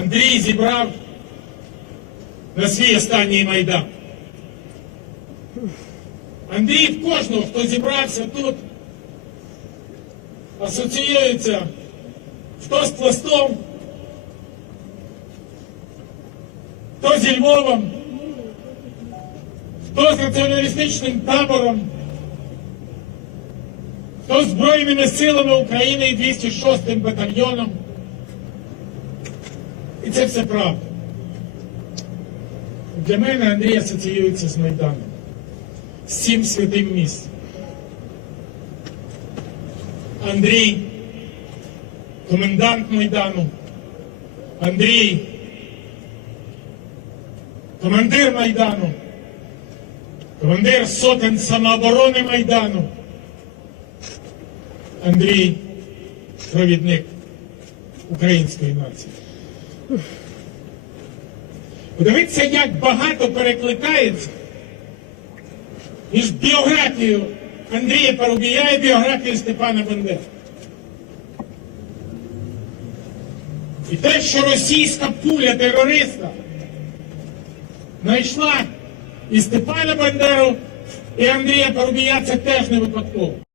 Андрій зібрав на свій останній майдан. Андрій в кожного, хто зібрався тут, асоціюється хто з пластом, хто зі Львовом, хто з націоналістичним табором, хто з Збройними силами України і 206 батальйоном. І це все правда. Для мене Андрій асоціюється з Майданом, з цим святим місцем. Андрій, комендант Майдану, Андрій, командир Майдану, командир сотень самооборони Майдану, Андрій, провідник української нації. Подивіться, як багато перекликається між біографією Андрія Парубія і біографією Степана Бандери. І те, що російська пуля терориста знайшла і Степана Бандеру, і Андрія Парубія, це теж не випадково.